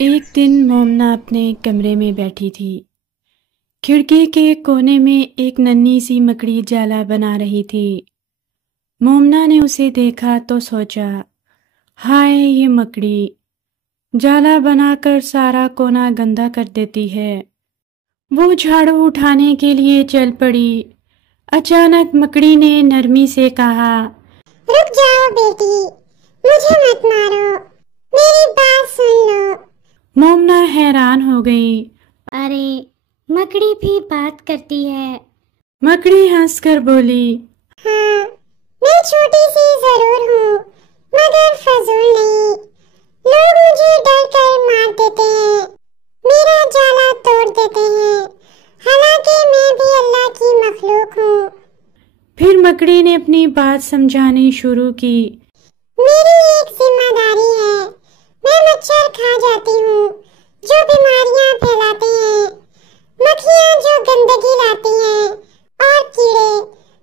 एक दिन मोमना अपने कमरे में बैठी थी। खिड़की के कोने में एक नन्ही सी मकड़ी जाला बना रही थी। मोमना ने उसे देखा तो सोचा, हाय ये मकड़ी जाला बनाकर सारा कोना गंदा कर देती है। वो झाड़ू उठाने के लिए चल पड़ी। अचानक मकड़ी ने नरमी से कहा, रुक जाओ बेटी, मुझे मत मारो, मेरी बात सुन लो। मोमना हैरान हो गई। अरे मकड़ी भी बात करती है। मकड़ी हंसकर बोली, हाँ, मैं छोटी सी जरूर हूँ, मगर फजूल नहीं। लोग मुझे डर कर मार देते हैं, मेरा जाला तोड़ देते हैं, हालांकि मैं भी अल्लाह की मखलूक हूँ। फिर मकड़ी ने अपनी बात समझानी शुरू की। मेरी एक जिम्मेदारी है, मैं मच्छर खा जाती हूँ जो बीमारियाँ फैलाते हैं, मक्खियाँ जो गंदगी लाती हैं, और कीड़े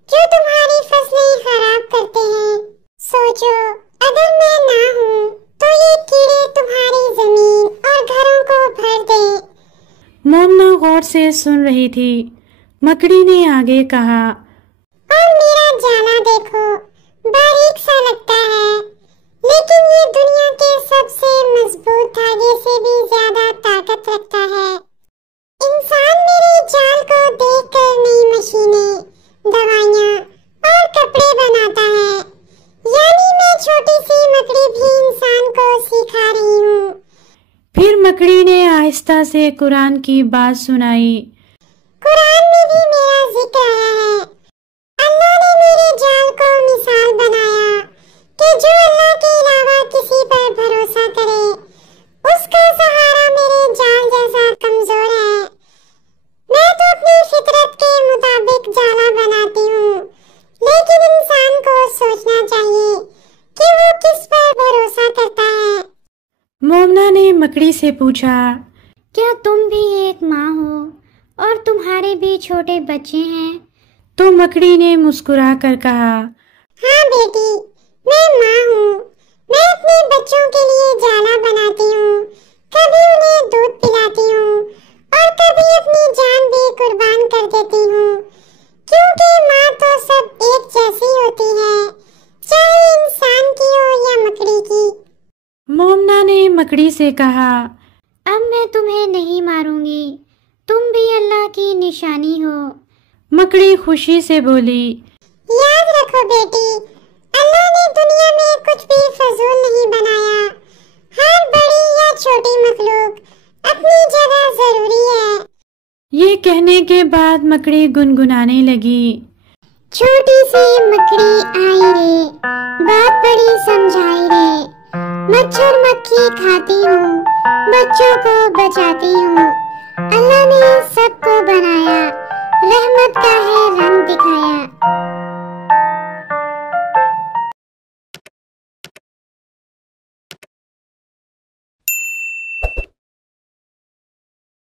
जो तुम्हारी फसलें खराब करते हैं। सोचो, अगर मैं ना हूँ तो ये कीड़े तुम्हारी जमीन और घरों को भर दें। मोमना गौर से सुन रही थी। मकड़ी ने आगे कहा, और मेरा जाला देखो, बारीक सा लगता है, लेकिन ये दुनिया के सबसे मजबूत धागे से भी ज्यादा ताकत रखता है। इंसान मेरे जाल को देखकर नई मशीनें, दवाइयाँ और कपड़े बनाता है। यानी मैं छोटी सी मकड़ी भी इंसान को सिखा रही हूँ। फिर मकड़ी ने आहिस्ता से कुरान की बात सुनाई। कुरान में भी मेरा जिक्र आया है। अल्लाह ने मेरे जाल को मिसाल बनाया कि जो अल्लाह के अलावा किसी पर भरोसा करे, उसका सहारा मेरे जाल जैसा कमजोर है। मैं तो अपनी फितरत के मुताबिक जाला बनाती हूँ, लेकिन इंसान को सोचना चाहिए कि वो किस पर भरोसा करता है। मोमना ने मकड़ी से पूछा, क्या तुम भी एक माँ हो और तुम्हारे भी छोटे बच्चे हैं? तो मकड़ी ने मुस्कुरा कर कहा, हाँ बेटी, मैं माँ हूँ। मैं अपने बच्चों के लिए जाला बनाती हूँ, कभी उन्हें दूध पिलाती हूँ और कभी अपनी जान भी कुर्बान कर देती हूँ, क्योंकि माँ तो सब एक जैसी होती है, चाहे इंसान की हो या मकड़ी की। मोमना ने मकड़ी से कहा, अब मैं तुम्हें नहीं मारूंगी, तुम भी अल्लाह की निशानी हो। मकड़ी खुशी से बोली, याद रखो बेटी, अल्लाह ने दुनिया में कुछ भी फजूल नहीं बनाया। हर बड़ी या छोटी मखलूक अपनी जगह जरूरी है। ये कहने के बाद मकड़ी गुनगुनाने लगी। छोटी सी मकड़ी आई रे, बात बड़ी समझाई रे, मच्छर मक्खी खाती हूँ, बच्चों को बचाती हूँ। अल्लाह ने सबको बनाया, रहमत का है रंग दिखाया।